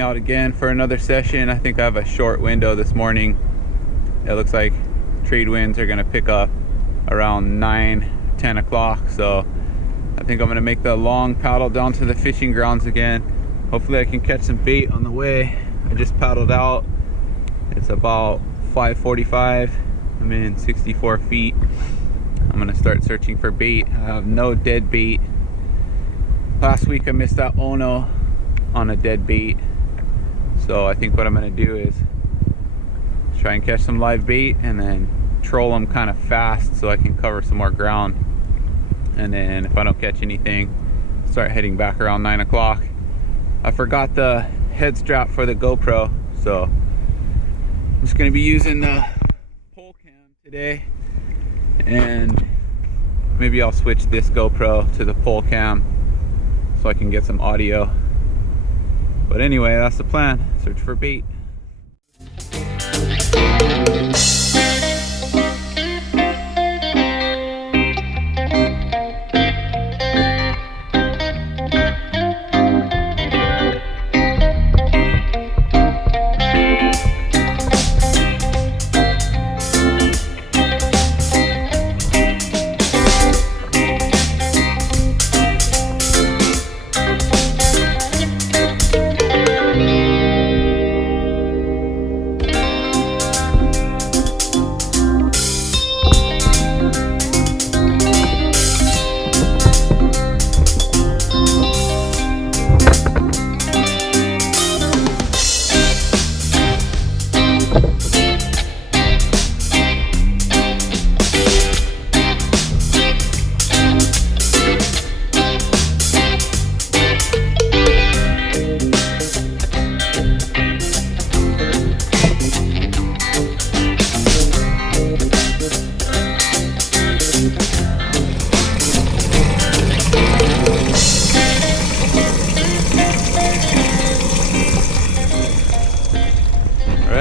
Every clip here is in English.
heading out again for another session. I think I have a short window this morning. It looks like trade winds are gonna pick up around 9-10 o'clock, so I think I'm gonna make the long paddle down to the fishing grounds again. Hopefully I can catch some bait on the way. I just paddled out. It's about 5:45. I'm in 64 feet. I'm gonna start searching for bait. I have no dead bait. Last week I missed that Ono on a dead bait. So I think what I'm gonna do is try and catch some live bait and then troll them kind of fast so I can cover some more ground. And then if I don't catch anything, start heading back around 9 o'clock. I forgot the head strap for the GoPro, so I'm just gonna be using the pole cam today, and maybe I'll switch this GoPro to the pole cam so I can get some audio. But anyway, that's the plan. Search for bait.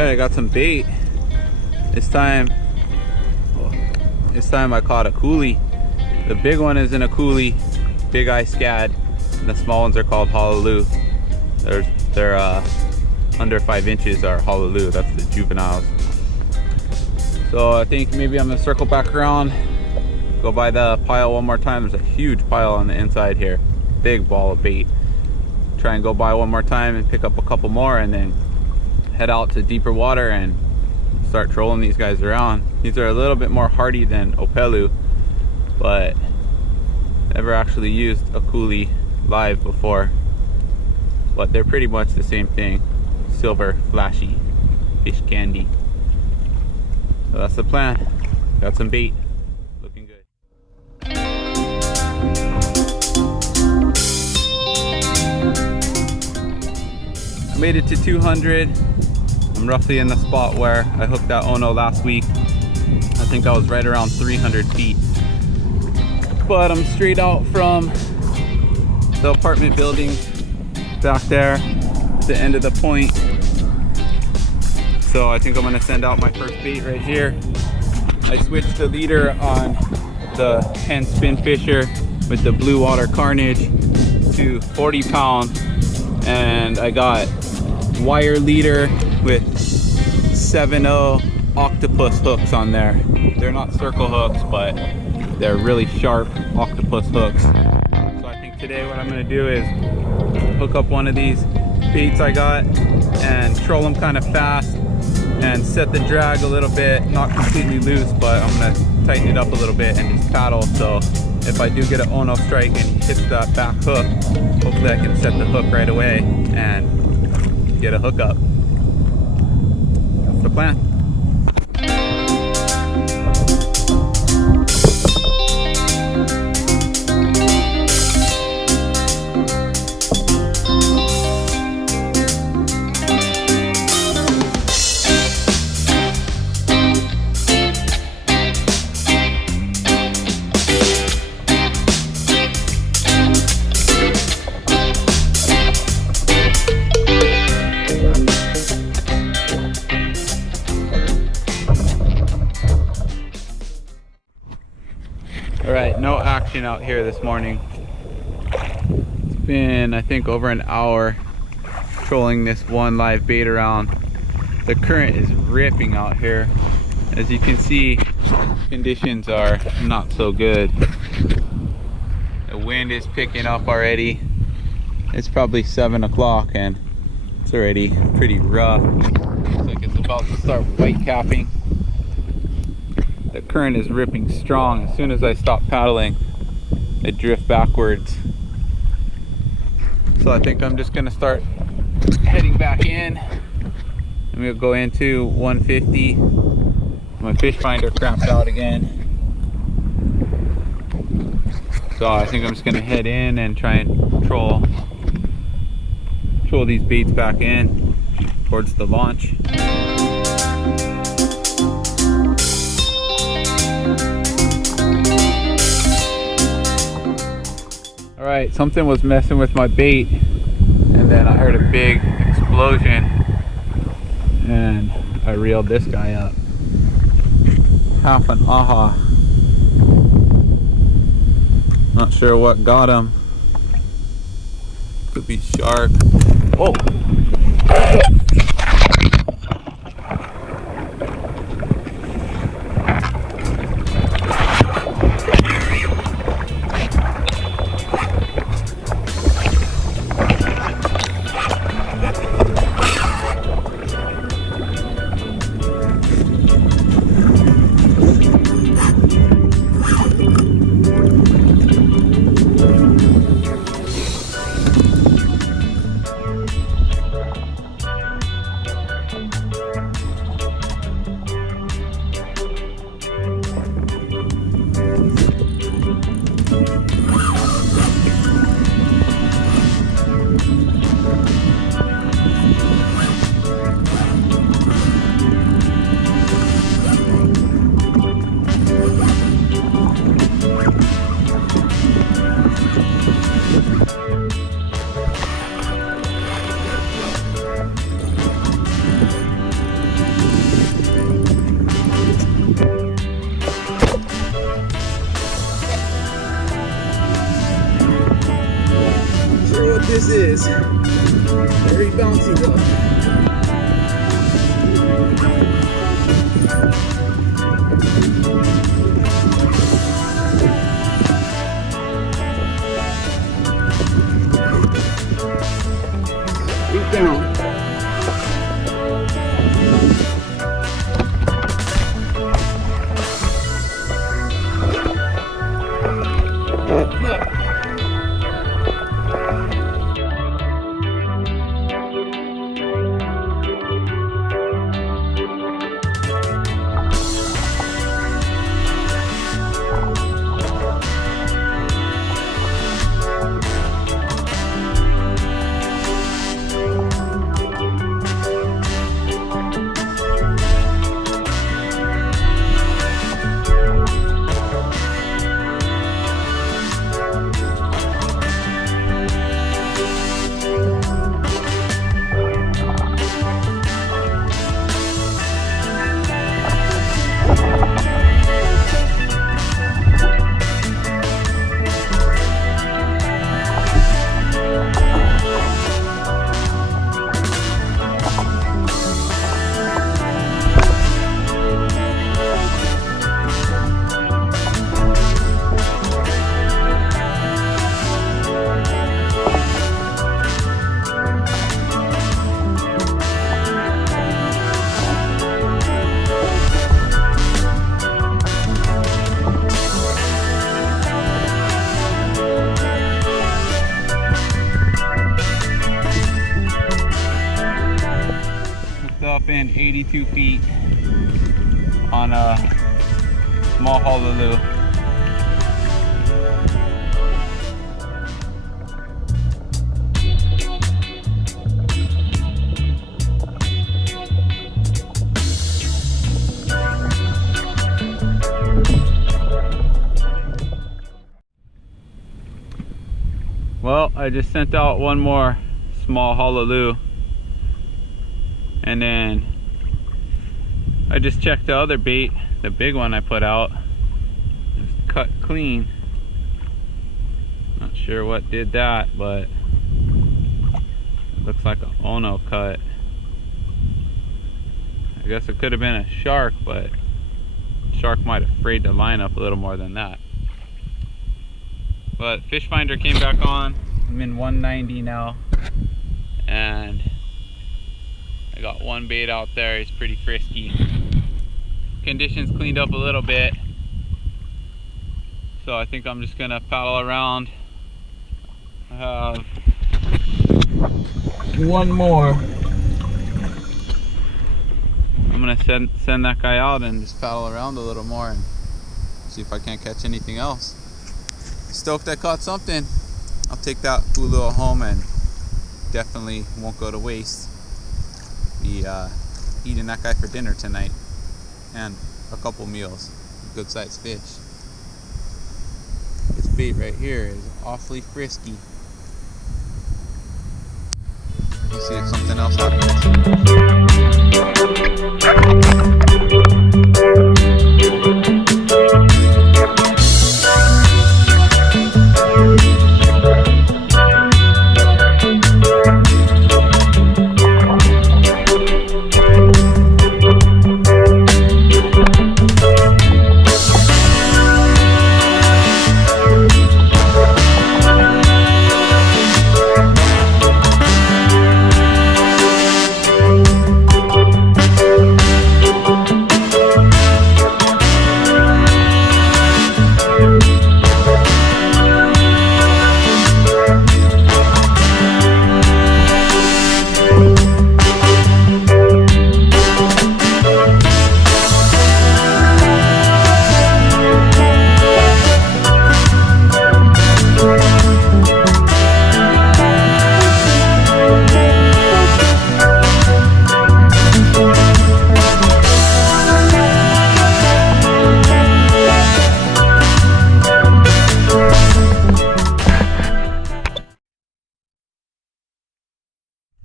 I got some bait. This time I caught a coolie. The big one is in a coolie, big eye scad, and the small ones are called hallelujah. They're under 5 inches are hallelujah. That's the juveniles. So I think maybe I'm gonna circle back around, go by the pile one more time. There's a huge pile on the inside here, big ball of bait. Try and go by one more time and pick up a couple more, and then head out to deeper water and start trolling these guys around. These are a little bit more hardy than Opelu, but never actually used a coolie live before. But they're pretty much the same thing. Silver, flashy, fish candy. So that's the plan. Got some bait. Looking good. I made it to 200. I'm roughly in the spot where I hooked that Ono last week. I think I was right around 300 feet. But I'm straight out from the apartment building back there at the end of the point. So I think I'm gonna send out my first bait right here. I switched the leader on the 10 spin fisher with the Blue Water Carnage to 40 pound, and I got wire leader with 7.0 octopus hooks on there. They're not circle hooks, but they're really sharp octopus hooks. So I think today what I'm gonna do is hook up one of these baits I got and troll them kind of fast and set the drag a little bit, not completely loose, but I'm gonna tighten it up a little bit and just paddle. So if I do get an Ono strike and he hits that back hook, hopefully I can set the hook right away and get a hookup. That's the plan. Alright, no action out here this morning. It's been, I think, over an hour trolling this one live bait around. The current is ripping out here. As you can see, conditions are not so good. The wind is picking up already. It's probably 7 o'clock and it's already pretty rough. Looks like it's about to start white capping. The current is ripping strong. As soon as I stop paddling, I drift backwards. So I think I'm just gonna start heading back in. I'm gonna go into 150. My fish finder crapped out again. So I think I'm just gonna head in and try and troll these baits back in towards the launch. All right, something was messing with my bait, and then I heard a big explosion, and I reeled this guy up. Half an aha. Not sure what got him. Could be shark. Whoa! This is very bouncy though. Deep down. In 82 feet on a small Hululu. Well, I just sent out one more small Hululu. And then I just checked the other bait, the big one I put out. It's cut clean. Not sure what did that, but Looks like an Ono cut. I guess it could have been a shark, but shark might have frayed the line up a little more than that. But fish finder came back on. I'm in 190 now, and I got one bait out there. He's pretty frisky. Conditions cleaned up a little bit, so I think I'm just gonna paddle around. I have one more. I'm gonna send that guy out and just paddle around a little more and see if I can't catch anything else. Stoked I caught something. I'll take that Ulua home and definitely won't go to waste. Be eating that guy for dinner tonight, and a couple meals. Good sized fish. This bait right here is awfully frisky. Let's see if something else happens.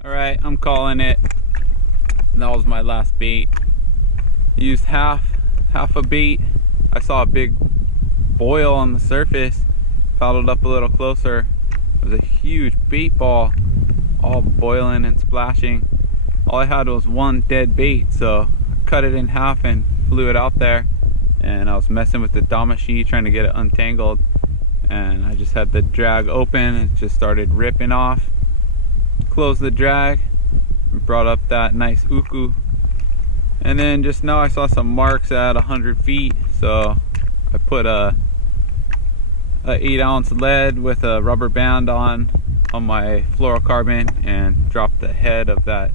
Alright, I'm calling it. That was my last bait. Used half a bait. I saw a big boil on the surface. Paddled up a little closer. It was a huge bait ball, all boiling and splashing. All I had was one dead bait, so I cut it in half and flew it out there. And I was messing with the damashi, trying to get it untangled. And I just had the drag open. It just started ripping off. Closed the drag and brought up that nice uku, and then just now I saw some marks at 100 feet, so I put a 8-ounce lead with a rubber band on my fluorocarbon and dropped the head of that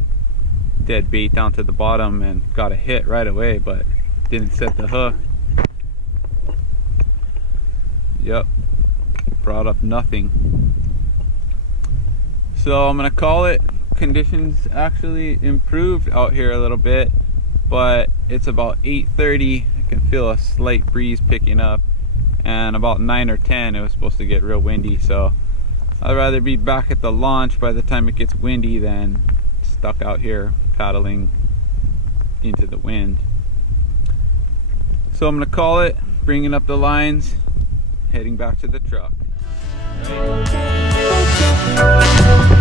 dead bait down to the bottom and got a hit right away, but didn't set the hook. Yep, brought up nothing. So I'm gonna call it. Conditions actually improved out here a little bit, but it's about 8:30. I can feel a slight breeze picking up, and about 9 or 10 it was supposed to get real windy, so I'd rather be back at the launch by the time it gets windy than stuck out here paddling into the wind. So I'm gonna call it, bringing up the lines, heading back to the truck. Right.